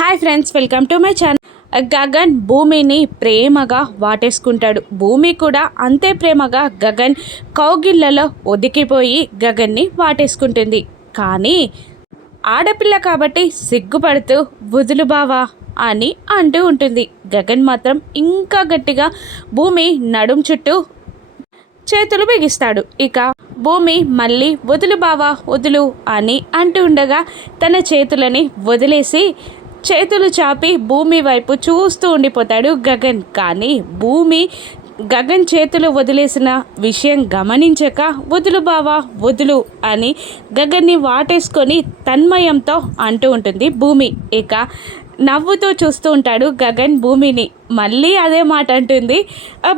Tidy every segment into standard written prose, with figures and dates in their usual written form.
Hi friends, welcome to my channel. Gagan భూమిని ప్రేమగా వాటేసుకుంటాడు. భూమి కూడా అంతే ప్రేమగా గగన్ కౌగిళ్ళలో ఒదికిపోయి గగన్ని వాటేసుకుంటుంది. కానీ ఆడపిల్ల కాబట్టి సిగ్గుపడుతూ వదులు బావా అని అంటూ ఉంటుంది. గగన్ మాత్రం ఇంకా గట్టిగా భూమి నడుం చుట్టూ చేతులు బిగిస్తాడు. ఇక భూమి మళ్ళీ వదులు బావా వదులు అని అంటూ ఉండగా తన చేతులని వదిలేసి చేతులు చాపి భూమి వైపు చూస్తూ ఉండిపోతాడు గగన్. కానీ భూమి గగన్ చేతులు వదిలేసిన విషయం గమనించక వదులు బావా వదులు అని గగన్ని వాటేసుకొని తన్మయంతో అంటూ ఉంటుంది భూమి. ఇక నవ్వుతూ చూస్తూ ఉంటాడు గగన్ భూమిని. మళ్ళీ అదే మాట అంటుంది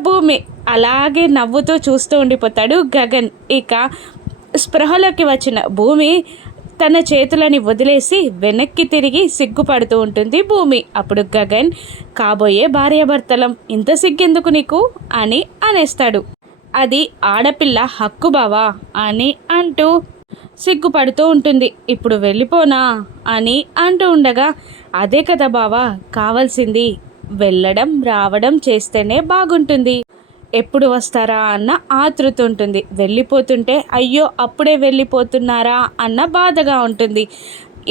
భూమి. అలాగే నవ్వుతూ చూస్తూ ఉండిపోతాడు గగన్. ఇక స్పృహలోకి వచ్చిన భూమి తన చేతులని వదిలేసి వెనక్కి తిరిగి సిగ్గుపడుతూ ఉంటుంది భూమి. అప్పుడు గగన్, కాబోయే భార్యాభర్తలం, ఇంత సిగ్గెందుకు నీకు అని అనేస్తాడు. అది ఆడపిల్ల హక్కు బావా అని అంటూ సిగ్గుపడుతూ ఉంటుంది. ఇప్పుడు వెళ్ళిపోనా అని అంటూ ఉండగా, అదే కదా బావా కావాల్సింది, వెళ్ళడం రావడం చేస్తేనే బాగుంటుంది, ఎప్పుడు వస్తారా అన్న ఆతృత ఉంటుంది. వెళ్ళిపోతుంటే అయ్యో అప్పుడే వెళ్ళిపోతున్నారా అన్న బాధగా ఉంటుంది.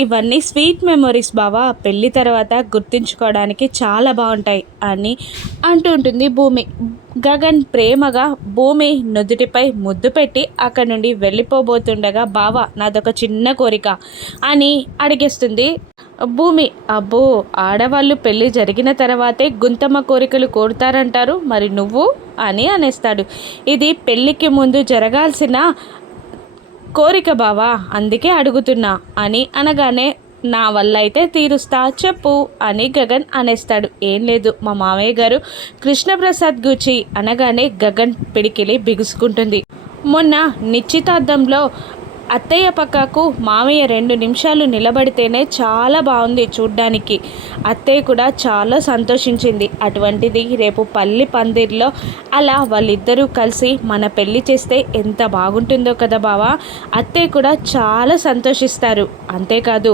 ఇవన్నీ స్వీట్ మెమొరీస్ బావా, పెళ్ళి తర్వాత గుర్తుంచుకోవడానికి చాలా బాగుంటాయి అని అంటూ ఉంటుంది భూమి. గగన్ ప్రేమగా భూమి నుదుటిపై ముద్దు పెట్టి అక్కడి నుండి వెళ్ళిపోబోతుండగా, బావా నాదొక చిన్న కోరిక అని అడిగేస్తుంది భూమి. అబ్బో, ఆడవాళ్ళు పెళ్ళి జరిగిన తర్వాతే గుంతమ్మ కోరికలు కోరుతారంటారు, మరి నువ్వు అని అనేస్తాడు. ఇది పెళ్ళికి ముందు జరగాల్సిన కోరిక బావా, అందుకే అడుగుతున్నా అని అనగానే, నా వల్ల అయితే తీరుస్తా చెప్పు అని గగన్ అనేస్తాడు. ఏం లేదు, మా మామయ్య గారు కృష్ణప్రసాద్ గూచి అనగానే గగన్ పిడికిలి బిగుసుకుంటుంది. మొన్న నిశ్చితార్థంలో అత్తయ్య పక్కకు మామయ్య 2 నిమిషాలు నిలబడితేనే చాలా బాగుంది చూడ్డానికి. అత్తయ్య కూడా చాలా సంతోషించింది. అటువంటిది రేపు పల్లి పందిర్లో అలా వాళ్ళిద్దరూ కలిసి మన పెళ్ళి చేస్తే ఎంత బాగుంటుందో కదా బావా. అత్తయ్య కూడా చాలా సంతోషిస్తారు. అంతేకాదు,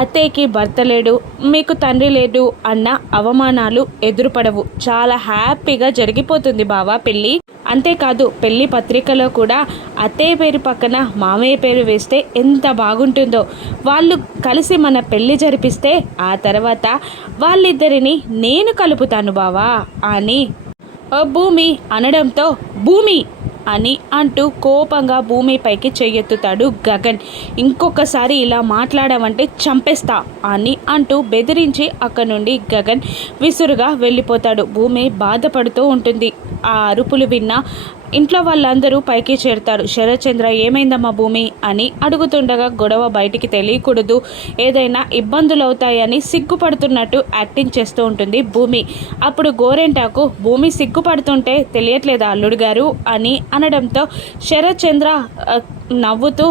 అత్తయ్యకి భర్త లేడు, మీకు తండ్రి లేడు అన్న అవమానాలు ఎదురుపడవు. చాలా హ్యాపీగా జరిగిపోతుంది బావా పెళ్ళి. అంతేకాదు, పెళ్లి పత్రికలో కూడా అత్తయ్య పేరు పక్కన మామయ్య పేరు వేస్తే ఎంత బాగుంటుందో. వాళ్ళు కలిసి మన పెళ్ళి జరిపిస్తే ఆ తర్వాత వాళ్ళిద్దరిని నేను కలుపుతాను బావా అని భూమి అనడంతో, భూమి అని అంటూ కోపంగా భూమిపైకి చెయ్యెత్తుతాడు గగన్. ఇంకొకసారి ఇలా మాట్లాడమంటే చంపేస్తా అని అంటూ బెదిరించి అక్కడి నుండి గగన్ విసురుగా వెళ్ళిపోతాడు. భూమి బాధపడుతూ ఉంటుంది. ఆ అరుపులు విన్న ఇంట్లో వాళ్ళందరూ పైకి చేరుతారు. శరత్చంద్ర, ఏమైందమ్మా భూమి అని అడుగుతుండగా, గొడవ బయటికి తెలియకూడదు, ఏదైనా ఇబ్బందులు అవుతాయని సిగ్గుపడుతున్నట్టు యాక్టింగ్ చేస్తూ ఉంటుంది భూమి. అప్పుడు గోరెంటాకు, భూమి సిగ్గుపడుతుంటే తెలియట్లేదా అల్లుడు గారు అని అనడంతో శరత్చంద్ర నవ్వుతూ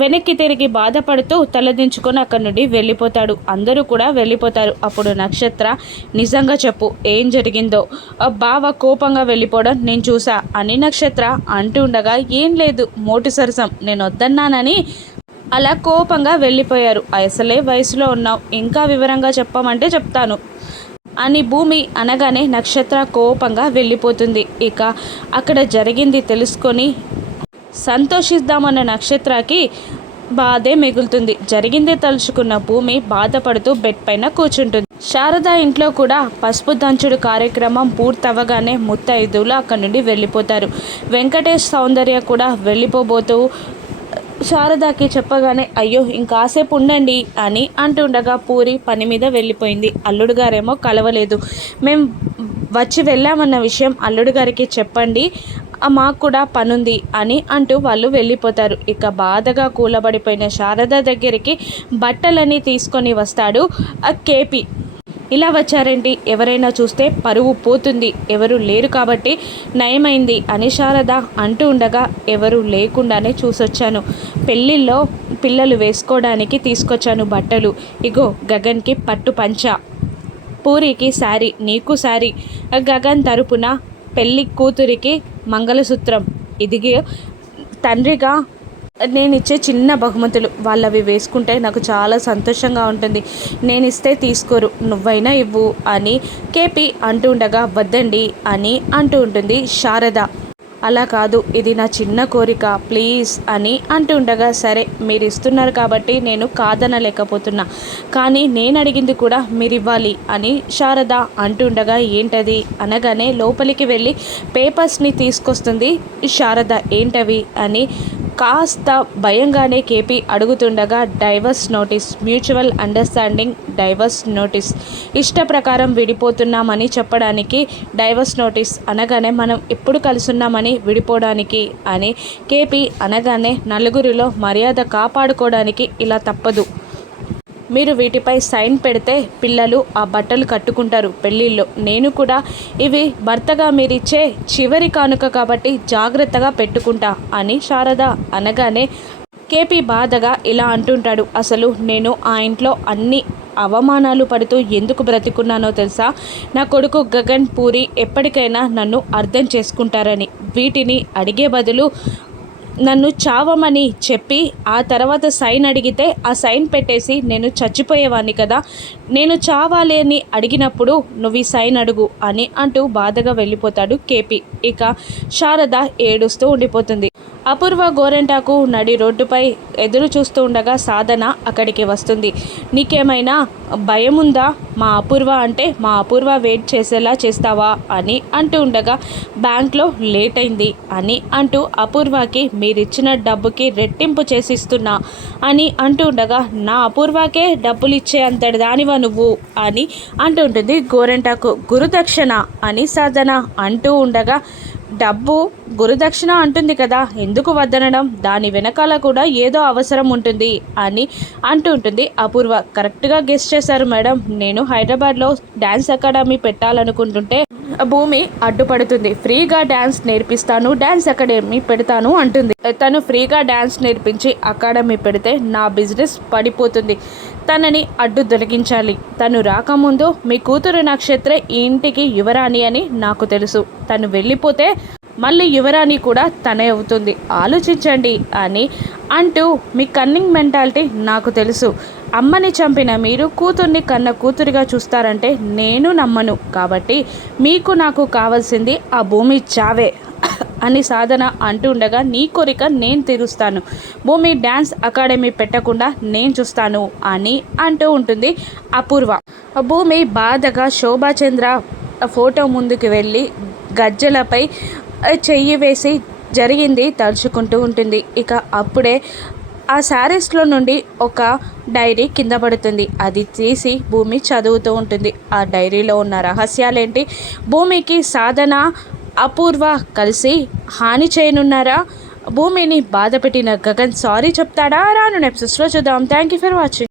వెనక్కి తిరిగి బాధపడుతూ తలదించుకొని అక్కడి నుండి వెళ్ళిపోతాడు. అందరూ కూడా వెళ్ళిపోతారు. అప్పుడు నక్షత్ర, నిజంగా చెప్పు ఏం జరిగిందో, బావ కోపంగా వెళ్ళిపోవడం నేను చూసా అని నక్షత్ర అంటూ ఉండగా, ఏం లేదు మోటు సరసం, నేను వద్దన్నానని అలా కోపంగా వెళ్ళిపోయారు. అసలే వయసులో ఉన్నావు, ఇంకా వివరంగా చెప్పమంటే చెప్తాను అని భూమి అనగానే నక్షత్ర కోపంగా వెళ్ళిపోతుంది. ఇక అక్కడ జరిగింది తెలుసుకొని సంతోషిద్దామన్న నక్షత్రకి బాధే మిగులుతుంది. జరిగిందే తలుచుకున్న భూమి బాధపడుతూ బెడ్ పైన కూర్చుంటుంది. శారద ఇంట్లో కూడా పసుపు దంచుడు కార్యక్రమం పూర్తవగానే ముత్తైదువులు అక్కడి నుండి వెళ్ళిపోతారు. వెంకటేష్, సౌందర్య కూడా వెళ్ళిపోబోతూ శారదకి చెప్పగానే, అయ్యో ఇంకాసేపు ఉండండి అని అంటుండగా, పూరి పని మీద వెళ్ళిపోయింది. అల్లుడు గారేమో కలవలేదు. మేము వచ్చి వెళ్ళామన్న విషయం అల్లుడు గారికి చెప్పండి, మాకు కూడా పనుంది అని అంటూ వాళ్ళు వెళ్ళిపోతారు. ఇక బాధగా కూలబడిపోయిన శారద దగ్గరికి బట్టలన్నీ తీసుకొని వస్తాడు కేపీ. ఇలా వచ్చారేంటి, ఎవరైనా చూస్తే పరువు పోతుంది, ఎవరు లేరు కాబట్టి నయమైంది అని శారద అంటూ ఉండగా, ఎవరు లేకుండానే చూసొచ్చాను, పెళ్ళిళ్ళలో పిల్లలు వేసుకోవడానికి తీసుకొచ్చాను బట్టలు, ఇగో గగన్కి పట్టు పంచ, పూరికి శారీ, నీకు శారీ, గగన్ తరపున పెళ్ళి కూతురికి మంగళసూత్రం, ఇదిగే తండ్రిగా నేనిచ్చే చిన్న బహుమతులు వాళ్ళవి వేసుకుంటే నాకు చాలా సంతోషంగా ఉంటుంది. నేనిస్తే తీసుకోరు, నువ్వైనా ఇవ్వు అని కేపీ అంటూ ఉండగా వద్దండి అని అంటూ ఉంటుంది శారద. అలా కాదు, ఇది నా చిన్న కోరిక ప్లీజ్ అని అంటూ ఉండగా సరే మీరు ఇస్తున్నారు కాబట్టి నేను కాదనలేకపోతున్నా, కానీ నేను అడిగింది కూడా మీరు ఇవ్వాలి అని శారద అంటూ ఉండగా ఏంటది అనగానే లోపలికి వెళ్ళి పేపర్స్ని తీసుకొస్తుంది శారద. ఏంటవి అని కాస్త భయంగానే కేపీ అడుగుతుండగా divorce notice, mutual understanding divorce notice, ఇష్ట ప్రకారం విడిపోతున్నామని చెప్పడానికి డైవర్స్ నోటీస్ అనగానే మనం ఎప్పుడు కలుసున్నామని విడిపోవడానికి అని కేపీ అనగానే నలుగురిలో మర్యాద కాపాడుకోవడానికి ఇలా తప్పదు, మీరు వీటిపై సైన్ పెడితే పిల్లలు ఆ బట్టలు కట్టుకుంటారు పెళ్ళిళ్ళు, నేను కూడా ఇవి భర్తగా మీరిచ్చే చివరి కానుక కాబట్టి జాగ్రత్తగా పెట్టుకుంటా అని శారద అనగానే కేపీ బాధగా ఇలా అంటుంటాడు. అసలు నేను ఆ ఇంట్లో అన్ని అవమానాలు పడుతూ ఎందుకు బ్రతికున్నానో తెలుసా, నా కొడుకు గగన్ పూరి ఎప్పటికైనా నన్ను అర్థం చేసుకుంటారని. వీటిని అడిగే బదులు నన్ను చావమని చెప్పి ఆ తర్వాత సైన్ అడిగితే ఆ సైన్ పెట్టేసి నేను చచ్చిపోయేవాడిని కదా, నేను చావాలి అని అడిగినప్పుడు నువ్వు ఈ సైన్ అడుగు అని అంటూ బాధగా వెళ్ళిపోతాడు కేపీ. ఇక శారద ఏడుస్తూ ఉండిపోతుంది. అపూర్వ గోరెంటాకు నడి రోడ్డుపై ఎదురు చూస్తూ ఉండగా సాధన అక్కడికి వస్తుంది. నీకేమైనా భయం ఉందా, మా అపూర్వ అంటే మా అపూర్వ వెయిట్ చేసేలా చేస్తావా అని అంటూ ఉండగా బ్యాంక్లో లేట్ అయింది అని అంటూ అపూర్వకి మీరిచ్చిన డబ్బుకి రెట్టింపు చేసిస్తున్నా అని అంటూ ఉండగా నా అపూర్వకే డబ్బులు ఇచ్చే అంతటి దానివా నువ్వు అని అంటూ ఉంటుంది గోరెంటాకు. గురుదక్షిణ అని సాధన అంటూ ఉండగా డబ్బు గురుదక్షిణ అంటుంది కదా, ఎందుకు వద్దనడం, దాని వెనకాల కూడా ఏదో అవసరం ఉంటుంది అని అంటూ ఉంటుంది అపూర్వ. కరెక్ట్గా గెస్ చేశారు మేడం, నేను హైదరాబాద్లో డ్యాన్స్ అకాడమీ పెట్టాలనుకుంటుంటే భూమి అడ్డుపడుతుంది. ఫ్రీగా డ్యాన్స్ నేర్పిస్తాను, డ్యాన్స్ అకాడమీ పెడతాను అంటుంది. తను ఫ్రీగా డ్యాన్స్ నేర్పించి అకాడమీ పెడితే నా బిజినెస్ పడిపోతుంది, తనని అడ్డు తొలగించాలి. తను రాకముందు మీ కూతురు నక్షత్ర ఈ ఇంటికి యువరాణి అని నాకు తెలుసు, తను వెళ్ళిపోతే మళ్ళీ యువరాణి కూడా తనే అవుతుంది, ఆలోచించండి అని అంటూ మీ కన్నింగ్ మెంటాలిటీ నాకు తెలుసు. అమ్మని చంపిన మీరు కూతుర్ని కన్న కూతురిగా చూస్తారంటే నేను నమ్మను, కాబట్టి మీకు నాకు కావాల్సింది ఆ భూమి చావే అని సాధన అంటూ ఉండగా నీ కోరిక నేను తీరుస్తాను, భూమి డ్యాన్స్ అకాడమీ పెట్టకుండా నేను చూస్తాను అని అంటూ ఉంటుంది అపూర్వ. భూమి బాధగా శోభాచంద్ర ఫోటో ముందుకు వెళ్ళి గజ్జలపై చెయ్యి వేసి జరిగింది తలుచుకుంటూ ఉంటుంది. ఇక అప్పుడే ఆ శారీస్లో నుండి ఒక డైరీ కింద పడుతుంది. అది తీసి భూమి చదువుతూ ఉంటుంది. ఆ డైరీలో ఉన్న రహస్యాలేంటి, భూమికి సాధన అపూర్వ కలిసి హాని చేయనున్నారా, భూమిని బాధపెట్టిన గగన్ సారీ చెప్తాడా, రాను ఎపిసోడ్స్లో చూద్దాం. Thank you for watching.